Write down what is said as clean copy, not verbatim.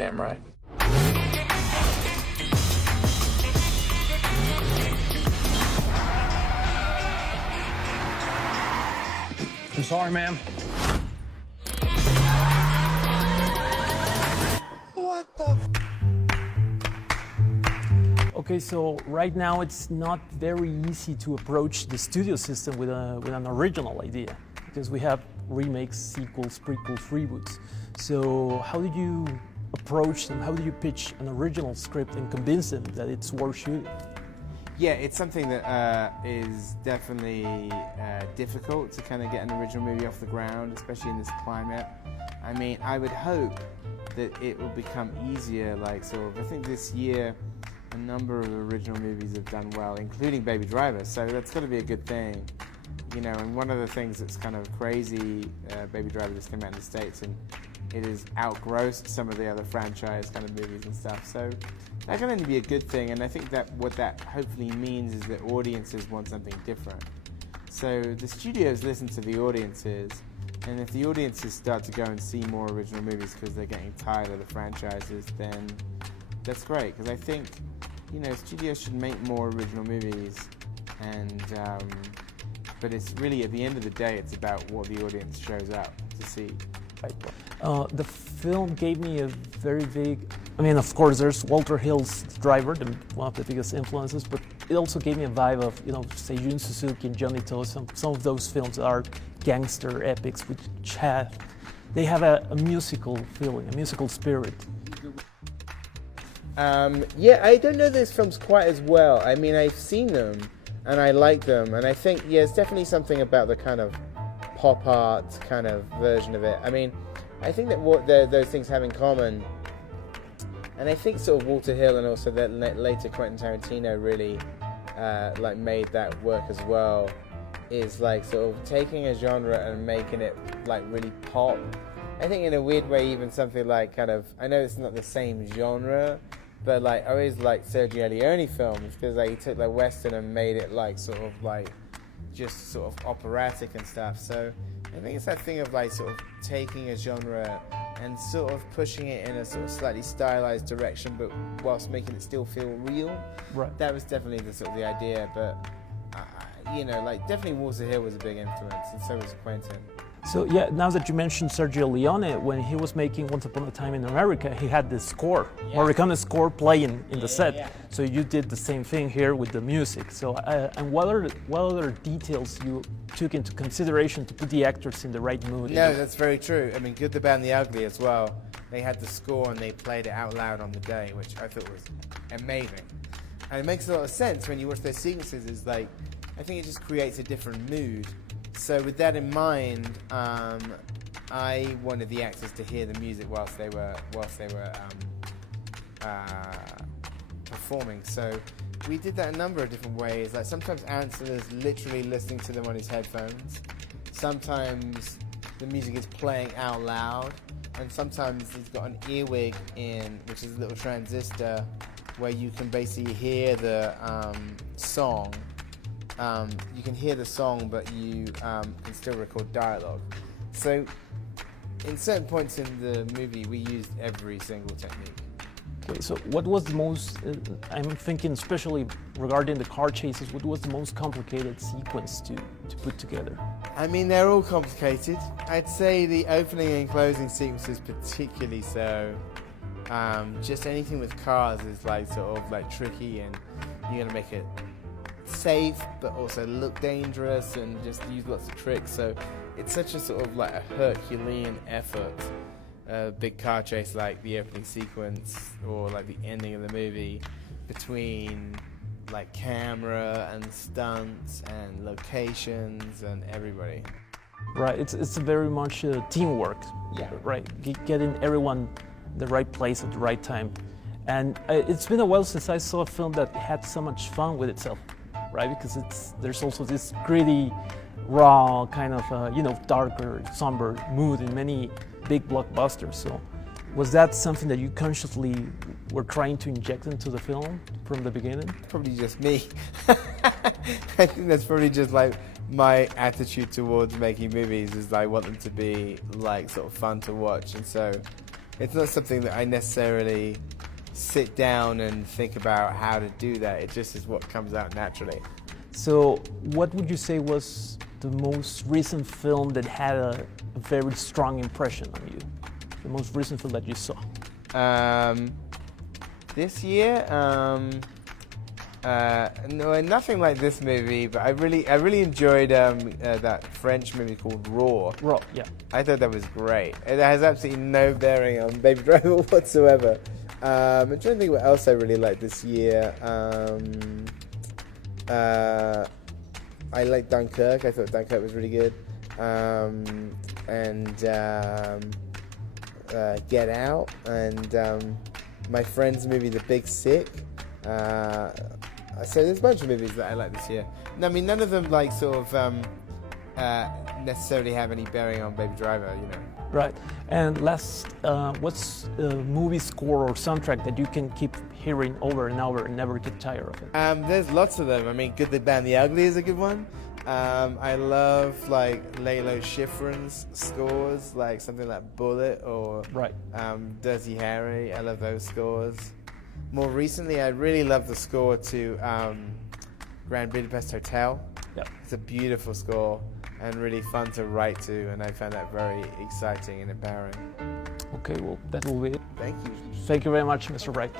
Damn right. I'm sorry, ma'am. What the? Okay, so right now it's not very easy to approach the studio system with an original idea because we have remakes, sequels, prequels, reboots. So how did you approach them? How do you pitch an original script and convince them that it's worth shooting? Yeah, it's something that is definitely difficult to kind of get an original movie off the ground, especially in this climate. I mean, I would hope that it will become easier, like sort of, I think this year a number of original movies have done well, including Baby Driver, so that's got to be a good thing. You know, and one of the things that's kind of crazy, Baby Driver just came out in the States and it has outgrossed some of the other franchise kind of movies and stuff, so that can only be a good thing, and I think that what that hopefully means is that audiences want something different. So the studios listen to the audiences, and if the audiences start to go and see more original movies because they're getting tired of the franchises, then that's great, because I think, you know, studios should make more original movies, and but it's really, at the end of the day, it's about what the audience shows up to see. The film gave me a very big, I mean, of course, there's Walter Hill's Driver, one of the biggest influences, but it also gave me a vibe of, you know, say, Jun Suzuki and Johnny To, some of those films are gangster epics, which have a musical feeling, a musical spirit. Yeah, I don't know those films quite as well. I mean, I've seen them, and I like them, and I think, yeah, it's definitely something about the kind of pop art kind of version of it. I mean, I think that what those things have in common, and I think sort of Walter Hill and also that later Quentin Tarantino really like made that work as well, is like sort of taking a genre and making it like really pop. I think in a weird way, even something like kind of, I know it's not the same genre, but like I always liked Sergio Leone films because like he took like Western and made it like sort of like just sort of operatic and stuff. So I think it's that thing of like sort of taking a genre and sort of pushing it in a sort of slightly stylized direction, but whilst making it still feel real. Right. That was definitely the sort of the idea, but you know, like definitely Walter Hill was a big influence, and so was Quentin. So yeah, now that you mentioned Sergio Leone, when he was making Once Upon a Time in America, he had the score, Morricone score playing in the set. Yeah. So you did the same thing here with the music. So and what other details you took into consideration to put the actors in the right mood? No, that's very true. I mean, Good, the Bad, and the Ugly as well. They had the score and they played it out loud on the day, which I thought was amazing. And it makes a lot of sense when you watch those sequences. Is like, I think it just creates a different mood. So with that in mind, I wanted the actors to hear the music whilst they were performing. So we did that a number of different ways. Like sometimes Ansel literally listening to them on his headphones. Sometimes the music is playing out loud, and sometimes he's got an earwig in, which is a little transistor, where you can basically hear the song. You can hear the song, but you can still record dialogue. So, in certain points in the movie, we used every single technique. Okay, so what was the most, I'm thinking especially regarding the car chases, what was the most complicated sequence to put together? I mean, they're all complicated. I'd say the opening and closing sequences particularly so. Just anything with cars is like sort of like tricky, and you're gonna make it safe but also look dangerous and just use lots of tricks, so it's such a sort of like a Herculean effort, a big car chase like the opening sequence or like the ending of the movie, between like camera and stunts and locations and everybody. Right, it's very much teamwork. Yeah. Right, getting everyone the right place at the right time, and it's been a while since I saw a film that had so much fun with itself. Right, because there's also this gritty, raw kind of darker, somber mood in many big blockbusters. So, was that something that you consciously were trying to inject into the film from the beginning? Probably just me. I think that's probably just like my attitude towards making movies, is I want them to be like sort of fun to watch, and so it's not something that I necessarily sit down and think about how to do that. It just is what comes out naturally. So, what would you say was the most recent film that had a very strong impression on you? The most recent film that you saw? This year, no, nothing like this movie. But I really enjoyed that French movie called Raw. Raw, yeah. I thought that was great. It has absolutely no bearing on Baby Driver whatsoever. I'm trying to think what else I really liked this year. I liked Dunkirk. I thought Dunkirk was really good. Get Out, and my friend's movie The Big Sick. So there's a bunch of movies that I like this year. I mean, none of them like sort of necessarily have any bearing on Baby Driver, you know. Right. And last, what's a movie score or soundtrack that you can keep hearing over and over and never get tired of it? There's lots of them. I mean, Good, the Bad, the Ugly is a good one. I love like Lalo Schifrin's scores, like something like Bullet or right. Dirty Harry. I love those scores. More recently, I really love the score to Grand Budapest Hotel. Yep. It's a beautiful score and really fun to write to, and I found that very exciting and empowering. Okay, well, that will be it. Thank you. Thank you very much, Mr. Wright.